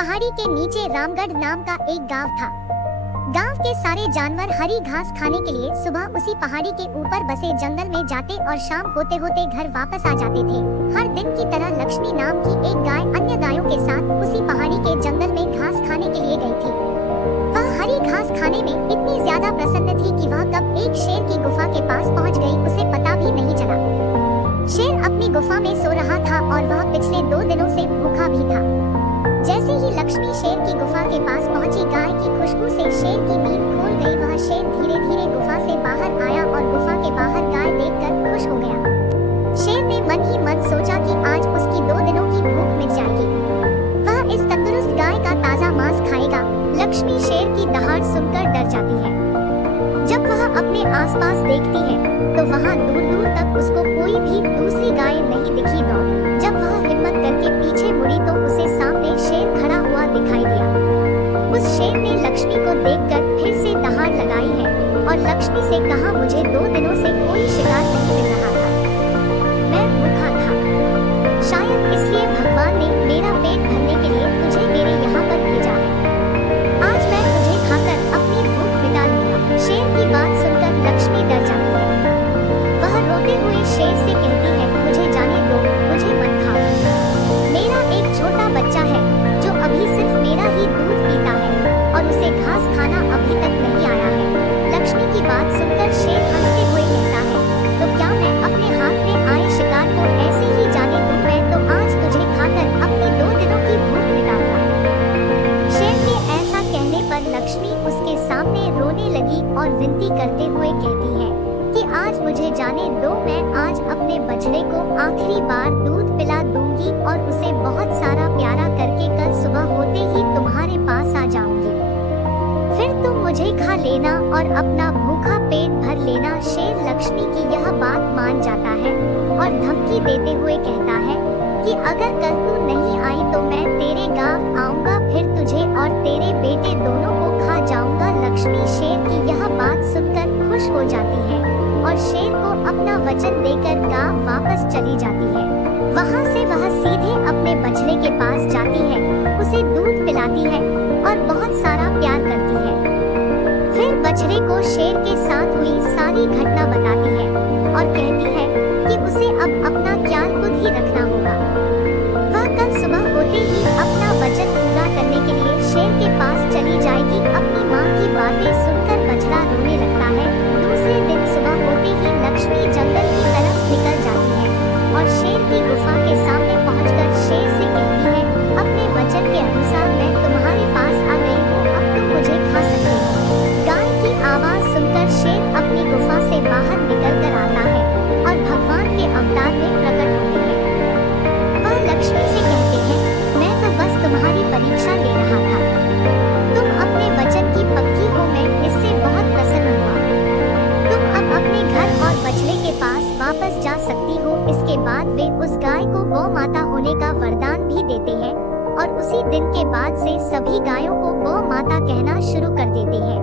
पहाड़ी के नीचे रामगढ़ नाम का एक गांव था। गांव के सारे जानवर हरी घास खाने के लिए सुबह उसी पहाड़ी के ऊपर बसे जंगल में जाते और शाम होते होते घर वापस आ जाते थे। हर दिन की तरह लक्ष्मी नाम की एक गाय अन्य गायों के साथ उसी पहाड़ी के जंगल में घास खाने के लिए गई थी। वह हरी घास खाने में इतनी ज्यादा प्रसन्न थी कि वह कब एक शेर की गुफा के पास पहुंच गई उसे पता भी नहीं चला। शेर अपनी गुफा में सो रहा था और वह पिछले 2 दिनों से भूखा भी था। जैसे ही लक्ष्मी शेर की गुफा के पास पहुंची, गाय की खुशबू से शेर की नींद खुल गई। वह शेर धीरे धीरे गुफा से बाहर आया और गुफा के बाहर गाय देखकर खुश हो गया। शेर ने मन ही मन सोचा कि आज उसकी 2 दिनों की भूख मिट जाएगी। वह इस तंदुरुस्त गाय का ताजा मांस खाएगा। लक्ष्मी शेर की दहाड़ सुनकर डर जाती है। जब वह अपने आसपास देखती है तो वहाँ दूर दूर तक उसको कोई भी दूसरी गाय नहीं दिखी। जब वह हिम्मत करके पीछे मुड़ी तो उसे सामने शेर खड़ा हुआ दिखाई दिया। उस शेर ने लक्ष्मी को देखकर फिर से दहाड़ लगाई है और लक्ष्मी से कहा, मुझे 2 दिनों से कोई शिकार नहीं मिल रहा था। मैं भूखा था। शायद इसलिए भगवान ने मेरा पेट भरने के लिए तुझे मेरे यहाँ पर भेजा है। आज मैं तुझे खाकर अपनी भूख मिटा लूंगा। शेर की बात सुनकर लक्ष्मी डर जाती है। वह रोते हुए शेर से कहती है, मुझे जाने दो, मुझे मत खाओ। मेरा एक छोटा बच्चा है जो अभी सिर्फ मेरा ही दूध पीता है और उसे घास खाना अभी तक नहीं आया है। लक्ष्मी की बात सुनकर शेर हंसते हुए कहता है, तो क्या मैं अपने हाथ में आए शिकार को ऐसे ही जाने दूं? मैं तो आज तुझे खाकर अपनी 2 दिनों की भूख मिटाऊंगा। शेर के ऐसा कहने पर लक्ष्मी उसके सामने रोने लगी और विनती करते हुए कहती है कि आज मुझे जाने दो, मैं आज अपने बछड़े को आखिरी बार दूध पिला दूंगी और उसे बहुत सारा प्यारा करके कल सुबह होते ही तुम्हारे पास आ जाऊंगी। फिर तुम मुझे खा लेना और अपना भूखा पेट भर लेना। शेर लक्ष्मी की यह बात मान जाता है और धमकी देते हुए कहता है कि अगर कल तू नहीं आई तो मैं तेरे गांव आऊंगा, फिर तुझे और तेरे बेटे दोनों को खा जाऊंगा। लक्ष्मी शेर की यह बात सुनकर खुश हो जाती है और शेर को अपना वचन देकर गांव वापस चली जाती है। वहां से वह सीधे अपने बछड़े के पास जाती है, उसे दूध पिलाती है और बहुत सारा प्यार करती है। फिर बछड़े को शेर के साथ हुई सारी घटना बताती है और कहती है कि उसे अब अपना ख्याल खुद ही रखना होगा। वह कल सुबह होते ही अपना वचन पूरा करने के लिए शेर के पास चली जाएगी। अपनी माँ की बातें सुनकर बछड़ा रोने लगता है। दूसरे दिन सुबह होते ही लक्ष्मी जंगल की तरफ निकल जाती है और शेर की गुफा के सामने पहुंचकर शेर से कहती है, अपने वचन के अनुसार मैं तुम्हारे पास आ गई हूँ, अब तुम मुझे खा सकते हो। गाय की आवाज सुनकर शेर अपनी गुफा से बाहर निकल कर आता है और भगवान के अवतार में प्रकट होते हैं। वह लक्ष्मी से कहते हैं, मैं तो बस तुम्हारी परीक्षा ले रहा था। तुम अपने वचन की पक्की हो, मैं इससे बहुत प्रसन्न हुआ। तुम अब अपने घर और बछड़े के पास वापस जा सकती हो। इसके बाद वे उस गाय को गौ माता होने का वरदान भी देते हैं और उसी दिन के बाद से सभी गायों को गौ माता कहना शुरू कर देते हैं।